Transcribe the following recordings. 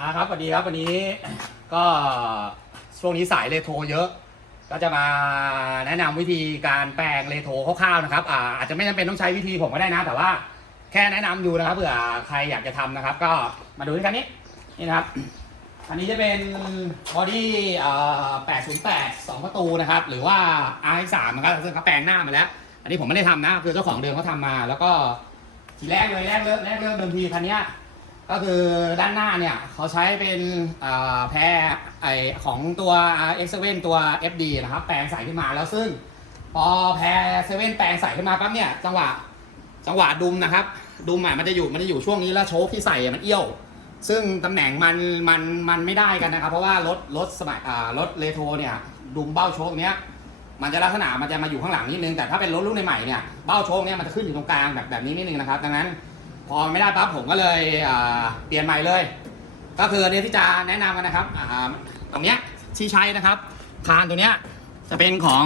อ่าครับสวัสดีครับวันนี้ก็ช่วงนี้สายเรโทเยอะ ก็จะมาแนะนำวิธีการแปลงเรโทคร่าวๆนะครับอ่าอาจจะไม่จำเป็นต้องใช้วิธีผมก็ได้นะ แต่ว่าแค่แนะนำดูนะครับเผื่อใครอยากจะทำนะครับ ก็มาดูที่กันนี้นี่นะครับ อันนี้จะเป็นบอดี้808 2 ประตูนะครับ หรือว่า R3 นะครับซึ่งเขาแปลงหน้ามาแล้ว อันนี้ผมไม่ได้ทำนะ คือเจ้าของเดิมเขาทำมา แล้วก็ทีแรกเลยแรกเริ่มแรกเริ่มเดิมทีคันเนี้ย ก็คือด้านหน้าเนี่ยเขาใช้เป็นอ่าแพรไอของตัว X7 ตัว FD นะครับ แปลงใส่ขึ้นมาแล้วซึ่ง พอแพรเซเว่นแปลงใส่ขึ้นมาปั๊บเนี่ยจังหวะจังหวะดุมนะครับ ดุมอ่มันจะอยู่มันจะอยู่ช่วงนี้แล้วโชคที่ใส่อะมันเอี้ยว ซึ่งตำแหน่งมันมันมันไม่ได้กันนะครับ เพราะว่ารถรถสมัยรถเรโทรเนี่ยดุมเบ้าโชคเนี้ยมันจะลักษณะมันจะมาอยู่ข้างหลังนิดนึงแต่ถ้าเป็นรถรุ่นใหม่เนี่ยเบ้าโชคเนี่ยมันจะขึ้นอยู่ตรงกลางแบบแบบนี้นิดนึงนะครับ ดังนั้น พอไม่ได้ปั๊บผมก็เลยเปลี่ยนใหม่เลย ก็คืออันนี้ที่จะแนะนำกันนะครับตรงเนี้ยที่ใช้นะครับคานตัวเนี้ยจะเป็นของ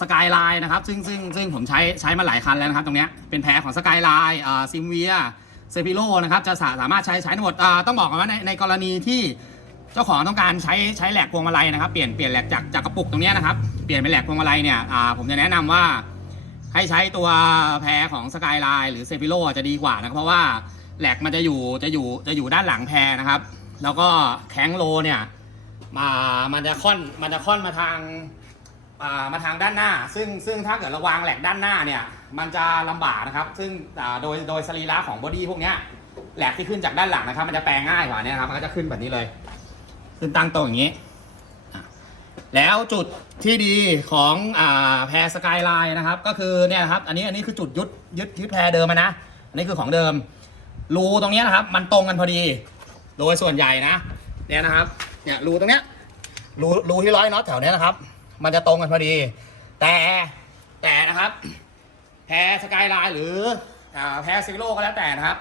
สกายไลน์นะครับซึ่งซึ่งซึ่งผมใช้ใช้มาหลายคันแล้วนะครับ ตรงเนี้ยเป็นแพรของสกายไลน์ซิมเวียเซฟิโลนะครับจะสาสามารถใช้ใช้ได้หมดต้องบอกก่อนว่าในในกรณีที่เจ้าของต้องการใช้ใช้แหลกพวงมาลัยนะครับเปลี่ยนเปลี่ยนแหลกจากจากกระปุกตรงเนี้ยนะครับเปลี่ยนเป็นแหลกพวงมาลัยเนี่ยผมจะแนะนำว่า ให้ใช้ตัวแพรของสกายไลน์หรือเซฟิโลจะดีกว่านะครับเพราะว่าแหลกมันจะอยู่จะอยู่จะอยู่ด้านหลังแพรนะครับ แล้วก็แข้งโลเนี่ยมามันจะค่อนมันจะค่อนมาทางอ่ามาทางด้านหน้า ซึ่งซึ่งถ้าเกิดเระวางแหลกด้านหน้าเนี่ยมันจะลำบากนะครับ ซึ่งอ่าโดยโดยสรีระของบอดี้พวกเนี้ยแหลกที่ขึ้นจากด้านหลังนะครับ มันจะแปลงง่ายกว่านี่ยครับมันก็จะขึ้นแบบนี้เลย ขึ้นตั้งตรงอย่างนี้ แล้วจุดที่ดีของอ่าแพรสกายไลน์นะครับ ก็คือเนี่ยนะครับ อันนี้อันนี้คือจุดยึดยึดยึดแพรเดิมอะนะ อันนี้คือของเดิม รูตรงเนี้ยนะครับ มันตรงกันพอดี โดยส่วนใหญ่นะเนี่ยนะครับเนี่ยรูตรงเนี้ยรูรูที่ร้อยน็อตแถวเนี้ยนะครับ มันจะตรงกันพอดี แต่แต่นะครับ แพรสกายไลน์หรืออ่าแพรซิโร่ก็แล้วแต่นะครับ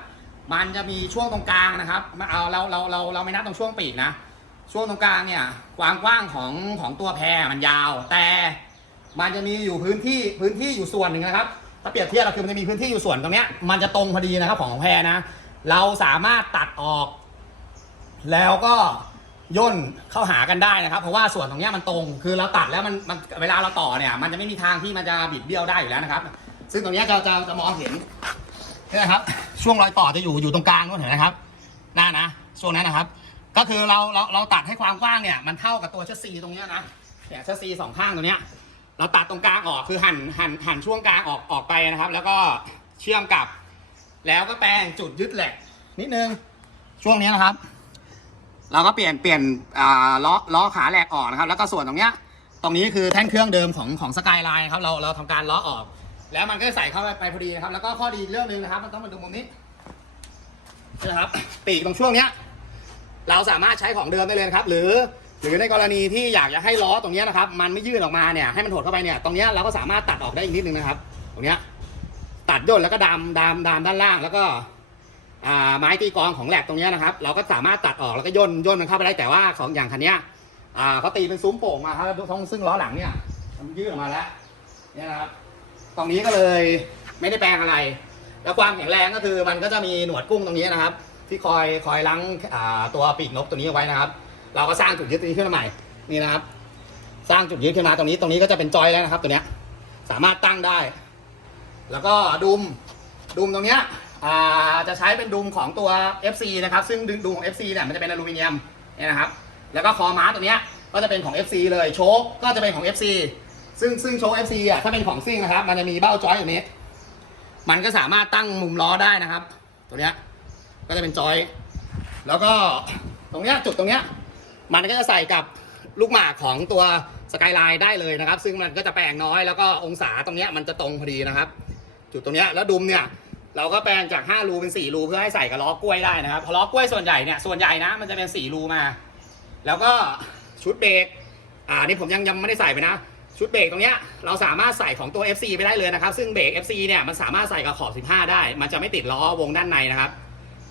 มันจะมีช่วงตรงกลางนะครับมาเอาเราเราเราเราไม่นับตรงช่วงปีกนะ ช่วงตรงกลางเนี่ยความกว้างของของตัวแพรมันยาว แต่มันจะมีอยู่พื้นที่พื้นที่อยู่ส่วนหนึ่งนะครับ ถ้าเปรียบเทียบเราคือมันจะมีพื้นที่อยู่ส่วนตรงเนี้ยมันจะตรงพอดีนะครับของแพรนะ เราสามารถตัดออก แล้วก็ย่นเข้าหากันได้นะครับ เพราะว่าส่วนตรงเนี้ยมันตรง คือเราตัดแล้วมันมันเวลาเราต่อเนี่ยมันจะไม่มีทางที่มันจะบิดเบี้ยวได้อยู่แล้วนะครับ ซึ่งตรงเนี้ยจะจะจะมองเห็นนี่นะครับ ช่วงรอยต่อจะอยู่อยู่ตรงกลางนู่นเห็นไหมครับหน้านะช่วงนั้นนะครับ ก็คือเราเราเราตัดให้ความกว้างเนี่ยมันเท่ากับตัวชัสซีตรงเนี้ยนะเนี่ยชัสซีสองข้างตรงเนี้ย เราตัดตรงกลางออกคือหั่นหั่นหั่นช่วงกลางออกออกไปนะครับ แล้วก็เชื่อมกับ แล้วก็แปลงจุดยึดแหลกนิดนึงช่วงนี้นะครับ เราก็เปลี่ยนเปลี่ยนล้อล้อขาแหลกออกนะครับ แล้วก็ส่วนตรงเนี้ยตรงนี้คือแท่นเครื่องเดิมของของสกายไลน์ครับเราเราทำการล้อออก แล้วมันก็ใส่เข้าไปไปพอดีครับ แล้วก็ข้อดีเรื่องหนึ่งนะครับ มันต้องมาดูมุมนี้นี่นะครับปีกตรงช่วงเนี้ย เราสามารถใช้ของเดิมได้เลยนะครับ หรือหรือในกรณีที่อยากจะให้ล้อตรงนี้นะครับ มันไม่ยื่นออกมาเนี่ยให้มันหดเข้าไปเนี่ยตรงนี้เราก็สามารถตัดออกได้อีกนิดนึงนะครับ ตรงนี้ตัดย่นแล้วก็ดามดามดามด้านล่างแล้วก็อ่าไม้ตีกองของแหลกตรงนี้นะครับ เราก็สามารถตัดออกแล้วก็ย่นย่นมันเข้าไปได้แต่ว่าของอย่างคันนี้อ่าเขาตีเป็นซุ้มโป่งมาครับแล้วท้องซึ่งล้อหลังเนี่ยมันยื่นออกมาแล้วเนี่ยนะครับ ตรงนี้ก็เลยไม่ได้แปลงอะไร แล้วความแข็งแรงก็คือมันก็จะมีหนวดกุ้งตรงนี้นะครับ ที่คอยคอยล้างอ่าตัวปีกนกตัวนี้เอาไว้นะครับ เราก็สร้างจุดยึดตัวนี้ขึ้นมาใหม่นี่นะครับ สร้างจุดยึดขึ้นมาตรงนี้ตรงนี้ก็จะเป็นจอยแล้วนะครับ ตัวเนี้ยสามารถตั้งได้ แล้วก็ดุมดุมตรงเนี้ยอ่าจะใช้เป็นดุมของตัว FC นะครับ ซึ่งดุมดุมของ FC เนี่ยมันจะเป็นอลูมิเนียมเนี่ยนะครับ แล้วก็คอม้าตัวเนี้ยก็จะเป็นของ FC เลยโชคก็จะเป็นของ FC ซึ่งซึ่งโชค FC อะถ้าเป็นของซิ่งนะครับ มันจะมีเบ้าจอยอยู่นี้ มันก็สามารถตั้งมุมล้อได้นะครับ ตัวเนี้ย ก็จะเป็นจอย แล้วก็ตรงเนี้ยจุดตรงเนี้ยมันก็จะใส่กับลูกหมากของตัวสกายไลน์ได้เลยนะครับ ซึ่งมันก็จะแปลงน้อยแล้วก็องศาตรงเนี้ยมันจะตรงพอดีนะครับ จุดตรงเนี้ยแล้วดุมเนี่ยเราก็แปลงจาก 5 รูเป็น 4 รูเพื่อให้ใส่กับล้อกล้วยได้นะครับเพราะล้อกล้วยส่วนใหญ่เนี่ยส่วนใหญ่นะมันจะเป็น 4 รูมา แล้วก็ชุดเบรกอ่านี่ผมยังยังไม่ได้ใส่ไปนะ ชุดเบรกตรงเนี้ยเราสามารถใส่ของตัว FC ไปได้เลยนะครับ ซึ่งเบรก FC เนี่ยมันสามารถใส่กับขอบ 15 ได้ มันจะไม่ติดล้อวงด้านในนะครับ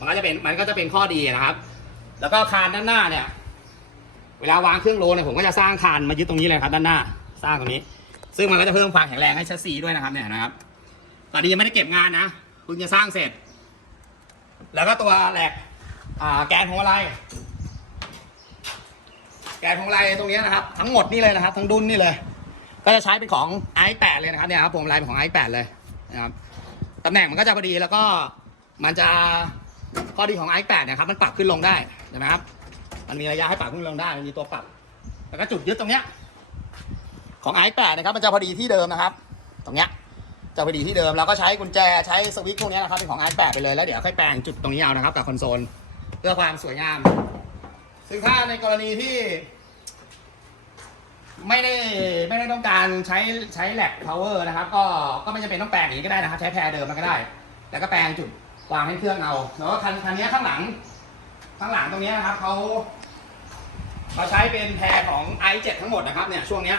มันก็จะเป็นมันก็จะเป็นข้อดีนะครับ แล้วก็คานด้านหน้าเนี่ย เวลาวางเครื่องโลเนี่ยผมก็จะสร้างคานมายึดตรงนี้เลยครับ ด้านหน้า สร้างตรงนี้ ซึ่งมันก็จะเพิ่มความแข็งแรงให้ชัสซีด้วยนะครับเนี่ยนะครับ ตอนนี้ยังไม่ได้เก็บงานนะเพิ่งจะสร้างเสร็จ แล้วก็ตัวแหลกแกนหัวอะไร แกนของลายตรงนี้นะครับ ทั้งหมดนี่เลยนะครับ ทั้งดุนนี่เลย ก็จะใช้เป็นของ i8 เลยนะครับเนี่ยครับผมลายเป็นของ i8 เลยนะครับตำแหน่งมันก็จะพอดีแล้วก็มันจะ ข้อดีของ i8 เนี่ยครับมันปรับขึ้นลงได้เห็นไหมครับ มันมีระยะให้ปรับขึ้นลงได้มันมีตัวปรับ แล้วก็จุดยึดตรงเนี้ยของ i8 นะครับมันจะพอดีที่เดิมนะครับ ตรงเนี้ยจะพอดีที่เดิมเราก็ใช้กุญแจใช้สวิตช์พวกนี้นะครับเป็นของ i8 ไปเลยแล้วเดี๋ยวค่อยแปลงจุดตรงนี้เอานะครับกับคอนโซลเพื่อความสวยงาม ซึ่งถ้าในกรณีที่ ไม่ได้ไม่ได้ต้องการใช้ใช้แหลก power นะครับ ก็ก็ไม่จำเป็นต้องแปลงอย่างนี้ก็ได้นะครับ ใช้แพรเดิมมันก็ได้ แล้วก็แปลงจุด วางให้เครื่องเอา แล้วก็คันคันนี้ข้างหลัง ข้างหลังตรงนี้นะครับเขาเขาใช้เป็นแพรของ i7 ทั้งหมดนะครับเนี่ยช่วงเนี้ย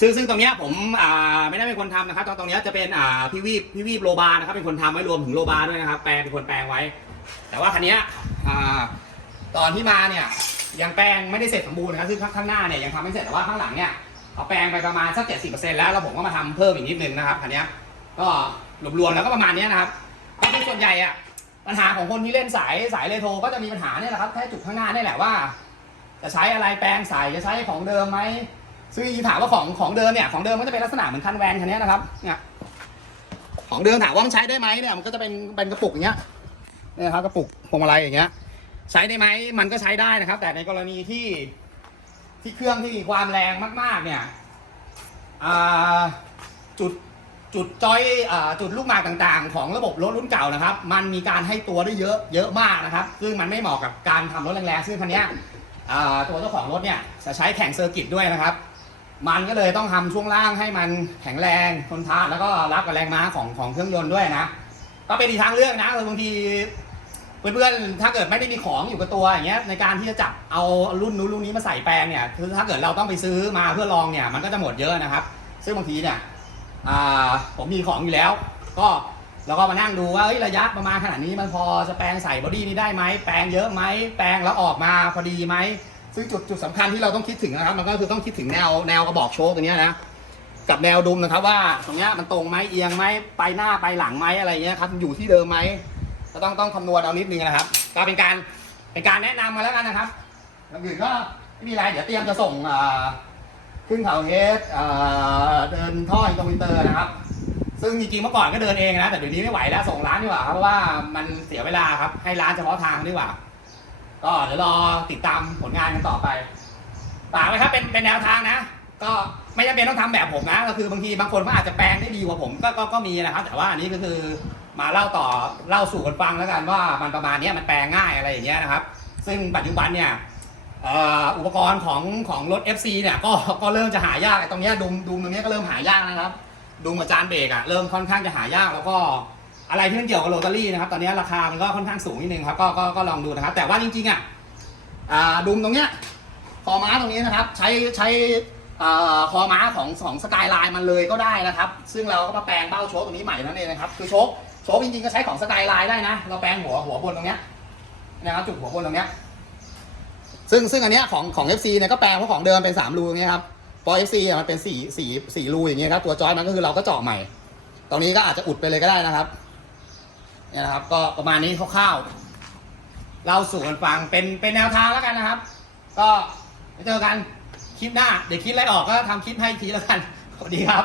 ซึ่งซึ่งตรงเนี้ยผมอ่าไม่ได้เป็นคนทำนะครับ ตรงตรงเนี้ยจะเป็นอ่าพี่วีบพี่วีบโลบานะครับเป็นคนทำไว้รวมถึงโลบาด้วยนะครับแปลเป็นคนแปลงไว้ แต่ว่าคันเนี้ยอ่าตอนที่มาเนี่ยยังแปลงไม่ได้เสร็จสมบูรณ์นะครับซึ่งข้างหน้าเนี่ยยังทำไม่เสร็จแต่ว่าข้างหลังเนี่ยเขาแปลงไปประมาณสักเจ็ดสิบเปอร์เซ็นต์แล้วแล้วผมก็มาทำเพิ่มอีกนิดนึงนะครับคันเนี้ยก็รวมๆแล้วก็ประมาณนี้นะครับ คือส่วนใหญ่อะปัญหาของคนที่เล่นสายสายเรโทรก็จะมีปัญหาเนี่ยแหละครับแค่จุดข้างหน้านี่แหละว่า จะใช้อะไรแปลงใส่จะใช้ของเดิมไหมซึ่งถามว่าของของเดิมเนี่ยของเดิมมันจะเป็นลักษณะเหมือนคันแวนคันนี้นะครับเนี่ยของเดิมถามว่ามันใช้ได้ไหมเนี่ยมันก็จะเป็นเป็นกระปุกอย่างเงี้ยเนี่ยครับกระปุกพวงมาลัยอย่างเงี้ย ใช้ได้ไหมมันก็ใช้ได้นะครับ แต่ในกรณีที่ที่เครื่องที่มีความแรงมาก ๆ เนี่ยอ่าจุด จุดจอยอจุดลูกหมากต่างๆ ของระบบรถรุ่นเก่านะครับ มันมีการให้ตัวได้เยอะเยอะมากนะครับ ซึ่งมันไม่เหมาะกับการทำรถแรงๆซึ่งคันนี้ตัวเจ้าของรถเนี่ยจะใช้แข่งเซอร์กิตด้วยนะครับ มันก็เลยต้องทำช่วงล่างให้มันแข็งแรงทนทานแล้วก็รับกับแรงม้าของของเครื่องยนต์ด้วยนะ ก็เป็นอีกทางเลือกนะบางทีเพื่อนๆ ถ้าเกิดไม่ได้มีของอยู่กับตัวอย่างเงี้ยในการที่จะจับเอารุ่นนู้นรุ่นนี้มาใส่แปลงเนี่ยคือถ้าเกิดเราต้องไปซื้อมาเพื่อลองเนี่ยมันก็จะหมดเยอะนะครับ ซึ่งบางทีเนี่ย อ่าผมมีของอยู่แล้ว ก็เราก็มานั่งดูว่าเอ้ยระยะประมาณขนาดนี้มันพอจะแปลงใส่บอดี้นี้ได้ไหมแปลงเยอะไหมแปลงแล้วออกมาพอดีไหมซึ่งจุดจุดสำคัญที่เราต้องคิดถึงนะครับ มันก็คือต้องคิดถึงแนวแนวกระบอกโชคตัวนี้นะกับแนวดุมนะครับว่าตรงเนี้ยมันตรงไหมเอียงไหมไปหน้าไปหลังไหมอะไรเงี้ยครับอยู่ที่เดิมไหมก็ต้องต้องคำนวณเอานิดนึงนะครับ ก็เป็นการเป็นการแนะนำมาแล้วกันนะครับอย่างอื่นก็ไม่มีอะไรเดี๋ยวเตรียมจะส่งอ่า ขึ้นเขาเฮดเดินท่ออินเตอร์วินเตอร์นะครับ ซึ่งจริงๆเมื่อก่อนก็เดินเองนะ แต่เดี๋ยวนี้ไม่ไหวแล้วส่งร้านดีกว่าครับเพราะว่ามันเสียเวลาครับให้ร้านเฉพาะทางดีกว่า ก็เดี๋ยวรอติดตามผลงานกันต่อไปฝากไว้ครับเป็นเป็นแนวทางนะ ก็ไม่จำเป็นต้องทำแบบผมนะ ก็คือบางทีบางคนก็อาจจะแปลงได้ดีกว่าผมก็ก็ก็มีนะครับ แต่ว่าอันนี้ก็คือมาเล่าต่อเล่าสู่กันฟังแล้วกันว่ามันประมาณนี้มันแปลงง่ายอะไรอย่างเงี้ยนะครับ ซึ่งปัจจุบันเนี่ย อุปกรณ์ของของรถ FC เนี่ยก็ก็เริ่มจะหายากตรงเนี้ยดุมดุมตรงเนี้ยก็เริ่มหายากนะครับดุมกับจานเบรกอะเริ่มค่อนข้างจะหายากแล้วก็อะไรที่มันเกี่ยวกับโรตารี่นะครับตอนนี้ราคามันก็ค่อนข้างสูงนิดนึงครับก็ก็ก็ลองดูนะครับ แต่ว่าจริงๆอะอ่าดุมตรงเนี้ยคอม้าตรงนี้นะครับ ใช้ใช้เอ่อคอม้าของของสกายไลน์มันเลยก็ได้นะครับ ซึ่งเราก็มาแปลงเบ้าโชคตรงนี้ใหม่นั่นเองนะครับคือโชคโชคจริงๆก็ใช้ของสกายไลน์ได้นะ เราแปลงหัวหัวบนตรงเนี้ยนะครับจุดหัวบนตรงเนี้ย ซึ่งซึ่งอันเนี้ยของของ FC เนี่ยก็แปลงเพราะของเดิมเป็น3รูอย่างเงี้ยครับพอ FC อะมันเป็น4 4 4รูอย่างเงี้ยครับตัวจอยมันก็คือเราก็เจาะใหม่ ตรงนี้ก็อาจจะอุดไปเลยก็ได้นะครับเนี่ยนะครับ ก็ประมาณนี้คร่าวๆเราสู่กันฟังเป็นเป็นแนวทางแล้วกันนะครับ ก็ไปเจอกันคลิปหน้าเดี๋ยวคิดอะไรออกก็ทำคลิปให้ทีแล้วกันสวัสดีครับ